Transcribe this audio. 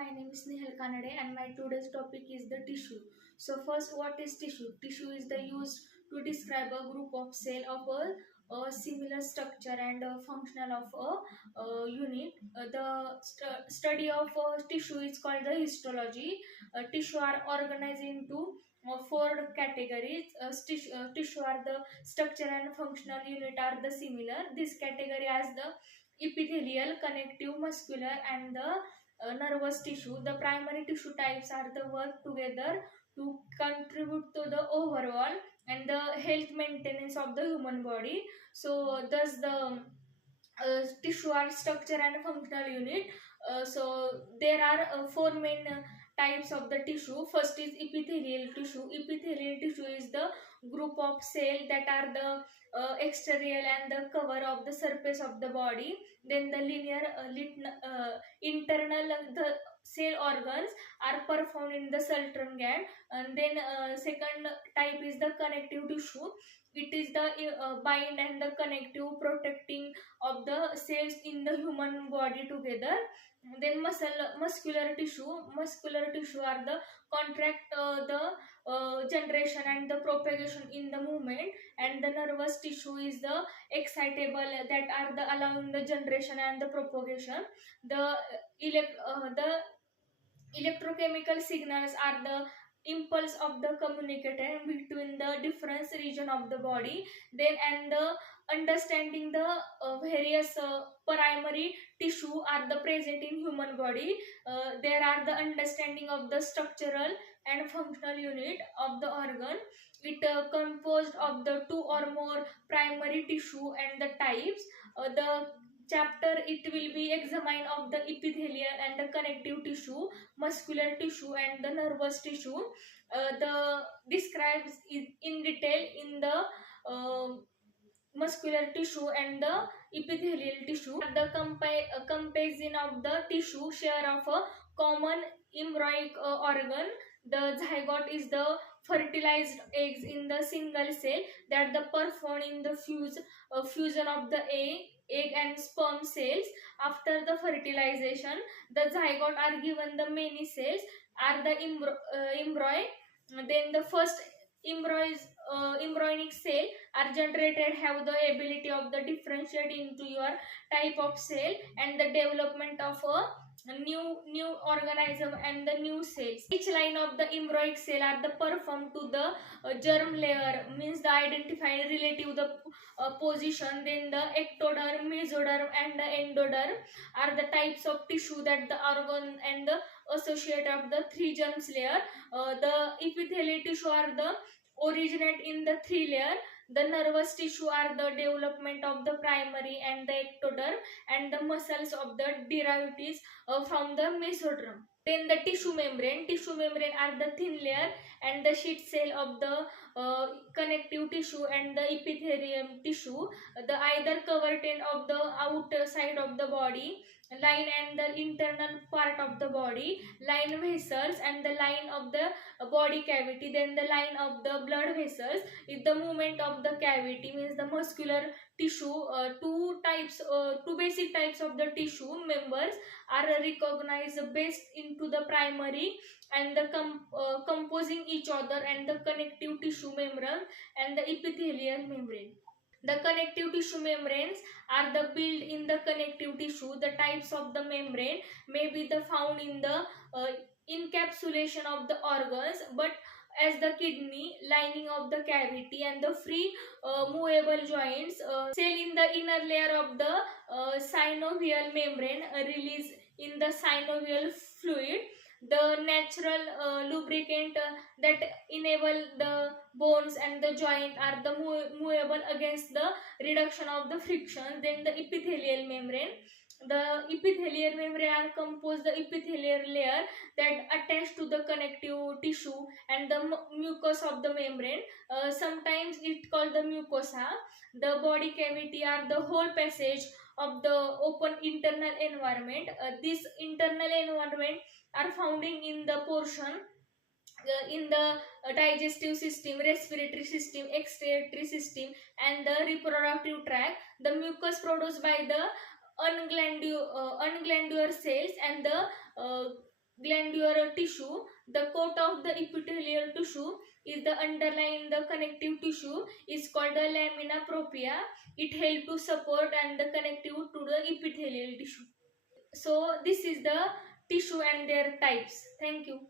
my name is Nihal Kanade and my today's topic is the tissue. So first, what is tissue? Tissue is the used to describe a group of cell of a similar structure and functional of a unit. The study of tissue is called the histology. Tissue are organized into four categories. Tissue are the structure and functional unit are the similar. This category as the epithelial, connective, muscular, and the nervous tissue. The primary tissue types are the work together to contribute to the overall and the health maintenance of the human body. So, thus the tissue are structure and functional unit. So there are four main types of the tissue. First is epithelial tissue. Epithelial tissue is the group of cell that are the exterior and the cover of the surface of the body. Then the linear internal the cell organs are performed in the central gland. And then second type is the connective tissue. It is the bind and the connective protecting of the cells in the human body together. Then muscular tissue are the contract the generation and the propagation in the movement. And the nervous tissue is the excitable that are the allowing the generation and the propagation. The electrochemical signals are the impulse of the communicator between the different region of the body. Then and the understanding the various primary tissue are the present in human body. There are the understanding of the structural and functional unit of the organ. It composed of the two or more primary tissue and the types. The chapter it will be examined of the epithelial and the connective tissue, muscular tissue, and the nervous tissue. The describes in detail in the muscular tissue and the epithelial tissue. The comparison of the tissue share of a common embryonic organ. The zygote is the fertilized eggs in the single cell that the perform in the fusion of the egg and sperm cells. After the fertilization, the zygote are given the many cells are the embryo. Then the first embryonic cell are generated have the ability of the differentiate into your type of cell and the development of a new organism and the new cells. Each line of the embryonic cell are the performed to the germ layer, means the identified relative the position. Then the ectoderm, mesoderm, and the endoderm are the types of tissue that the organ and the associate of the three germs layer. The epithelial tissue are the originate in the three layer. The nervous tissue are the development of the primary and the ectoderm, and the muscles of the derivatives from the mesoderm. Then the tissue membrane are the thin layer and the sheet cell of the connective tissue and the epithelium tissue. The either coverted of the outer side of the body, line and the internal part of the body, line vessels and the line of the body cavity. Then the line of the blood vessels is the movement of the cavity, means the muscular tissue. Two basic types of the tissue members are recognized based into the primary and the composing each other and the connective tissue membrane and the epithelial membrane. The connective tissue membranes are the built in the connective tissue. The types of the membrane may be the found in the encapsulation of the organs, but as the kidney, lining of the cavity, and the free movable joints. Cell in the inner layer of the synovial membrane release in the synovial fluid. The natural lubricant that enable the bones and the joint are the movable against the reduction of the friction. Then the epithelial membrane. The epithelial membrane are composed the epithelial layer that attach to the connective tissue and the mucus of the membrane. Sometimes it called the mucosa. The body cavity are the whole passage of the open internal environment. This internal environment are founding in the portion in the digestive system, respiratory system, excretory system, and the reproductive tract. The mucus produced by the unglandular cells and the glandular tissue. The coat of the epithelial tissue is the underlying the connective tissue is called the lamina propria. It helps to support and the connective to the epithelial tissue. So this is the tissue and their types. Thank you.